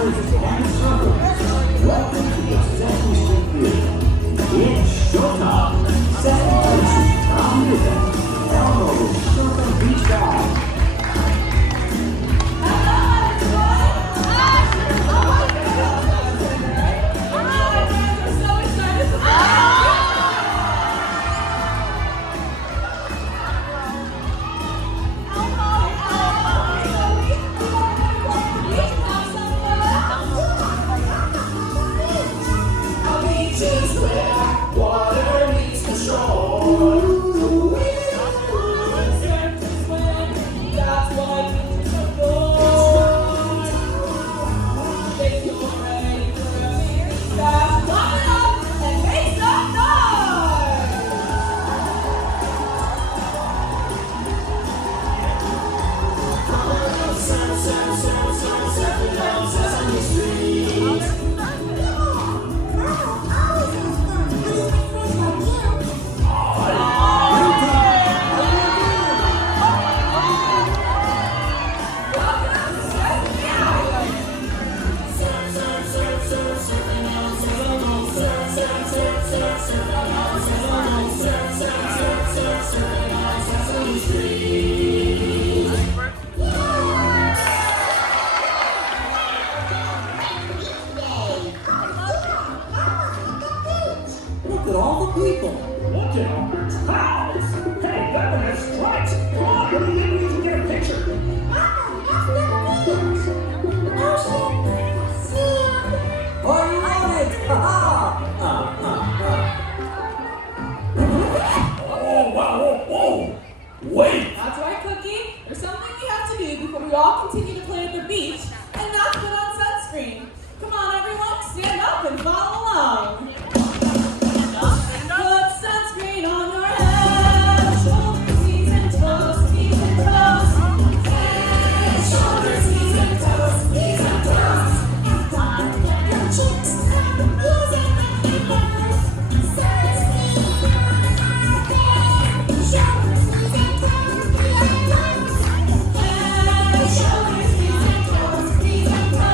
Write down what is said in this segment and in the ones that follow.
surfers and surfers. Welcome to the Sesame Street. It's showtime. Sesame Street from music. Elmo is Surfin Beach Guy. Look at all the people. Look at all the towels. Hey, that one has stripes. Come on, Ernie, maybe we can get a picture. Oh, you want it? Oh, wow, whoa. Wait. That's right, Cookie. There's something we have to do before we all continue to play at the beach, and that's put on sunscreen. Come on, everyone, stand up and follow along. Put sunscreen on your head, shoulders, knees, and toes, knees and toes. Head, shoulders, knees and toes, knees and toes. And on your cheeks, and losing your nose. Sunscreen on your head, shoulders, knees and toes, knees and toes. Head, shoulders, knees and toes, knees and toes.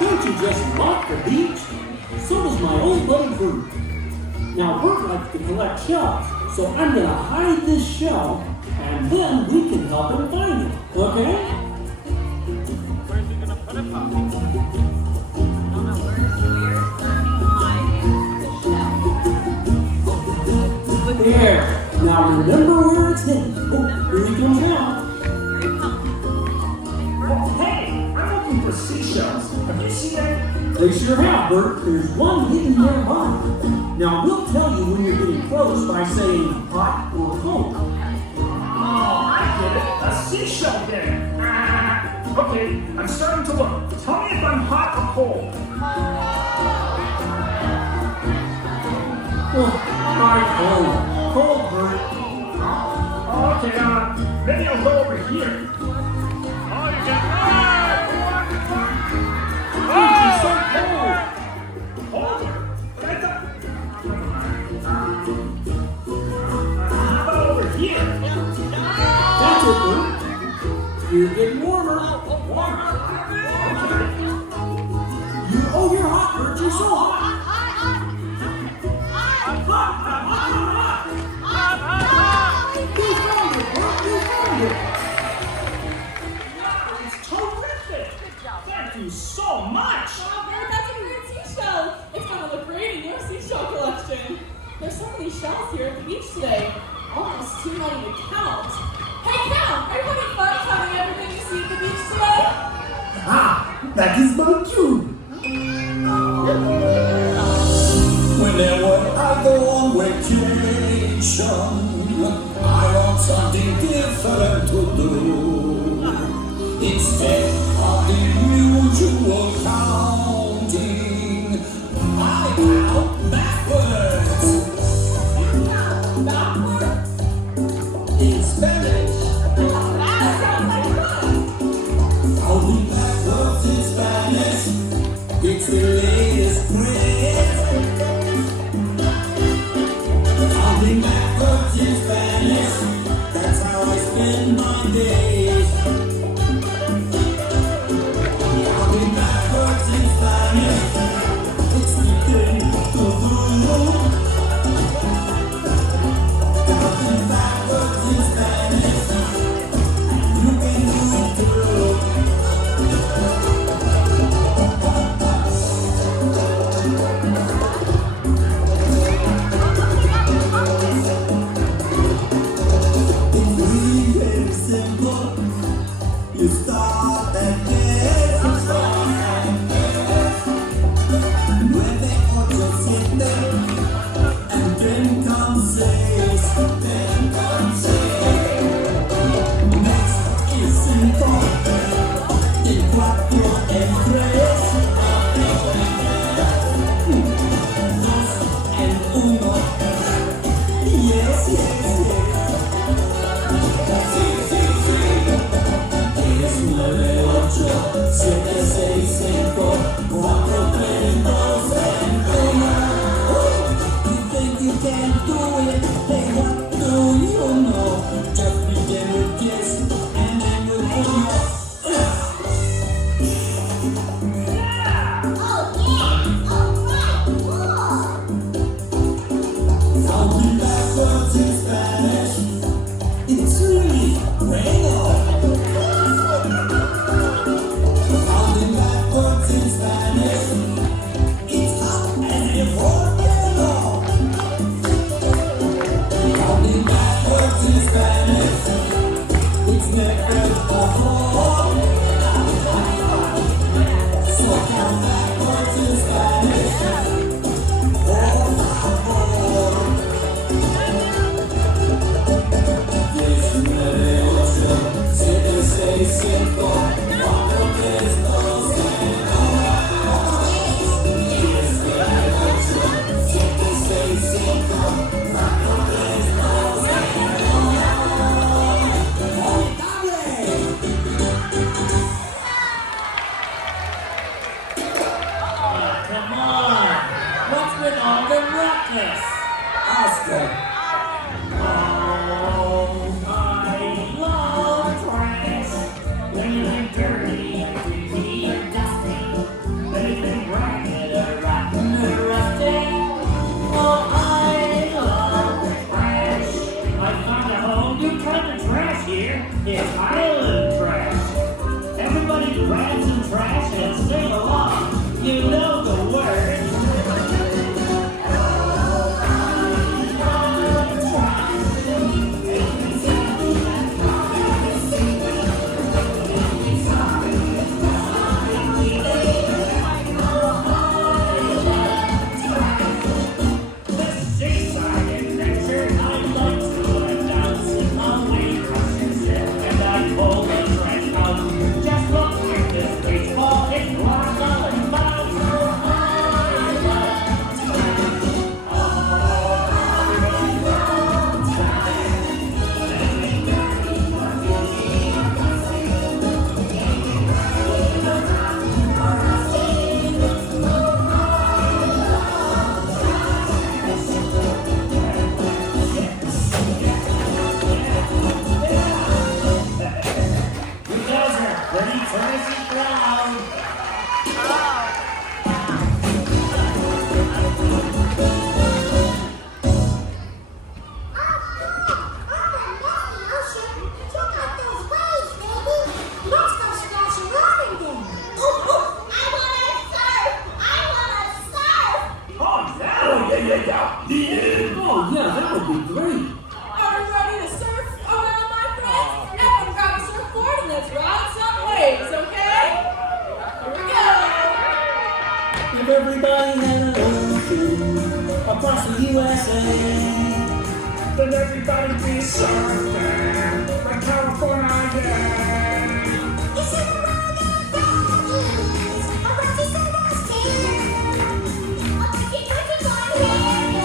Don't you just love the beach? So does my old buddy Bert. Now Bert likes to collect shells, so I'm gonna hide this shell, and then we can help him find it, okay? Where's he gonna put it, Pop? I don't know. Where's the There. Now remember where it's hidden. Oh, here he comes now. Oh, hey, I'm looking for seashells. Have you seen them? They sure have, Bert. There's one hidden nearby. Now we'll tell you when you're getting close by saying hot or cold. Oh, I get it. A seashell bin. Okay, I'm starting to look. Tell me if I'm hot or cold. Oh, my cold, Bert. Okay, maybe I'll go over here. Oh, you got It's so cold. Colder? But I thought... How about over here? That's it, Bert. You're getting warmer. You're hot, Bert. You're so hot. You found it, Bert. You found it. Wow, it's terrific! Thank you so much! Wow, Bert, that's a great seashell. It's gonna look great in your seashell collection. There's so many shells here at the beach today. Almost too many to count. Hey, Count, are you having fun counting everything you see at the beach today? Ah, that is my cue. Whenever I go on vacation, I want something different to do. Instead of the usual counting, I count backwards. Backwards? In Spanish, That sounds like fun. counting backwards in Spanish, it's the latest craze. Counting backwards in Spanish, that's how I spend my days. Counting backwards in Spanish, it's the thing to do. Counting backwards in Spanish, you can do it too. It's really very simple. You start at there. Nueve, ocho, siete, and then comes seis. Next is cinco, el cuatro, el tres, dos, el uno. Yes, yes, yes. Sí, sí, sí. 10, 9, 8, 7, 6, 5, 4, 3, 2, and 1. You think you can do it? Hey, what do you know? Just begin with yes, and then with uno. Oh, yeah. All right. Cool. Counting backwards in Spanish, it's really bueno. Counting backwards in Spanish, it's hot and a volcano. Counting backwards in Spanish, it's never before. So count backwards in Spanish, por favor. 10, 9, 8, 7, 6, 5, 4, 3, 2, 10, 9, 8, 7, 6, 5, 4, 3, Come on. What's with all the ruckus? Oscar. Oh, I love trash. Anything dirty, greasy, or dusty. Anything ragged or rotten or rusty. Oh, I love trash. I found a whole new kind of trash here. It's island trash. Everybody grab some trash and sing along. You know the words. This seaside adventure, I'd like to announce. I'll wait and sit and I pull the trash out. Just look at this baseball, it's locked up and bounce. Tennessee crowd. Oh, yeah, that would be great. Are you ready to surf around, my friends? Everyone grab a surfboard and let's ride some waves, okay? Here we go. If everybody had an ocean across the USA, Then everybody be surfing like California, yeah. It's in the world of balloons. I want to say that's clear. I'll take it with my hand.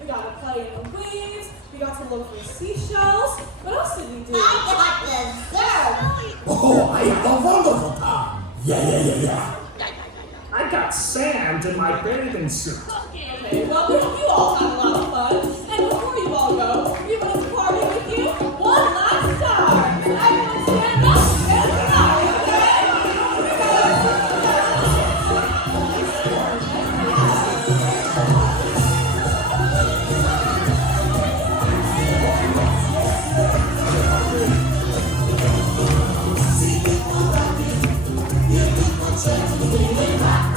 We got to play in the waves. We got to look for seashells. What else did we do? oh, I had a wonderful time. Yeah. I got sand in my bathing suit. Okay, well, we hope you all had a lot of fun. And before you all go, we want to party with you one last time. Everyone stand up and party, okay? See people rocking, hear people chanting, feeling rock.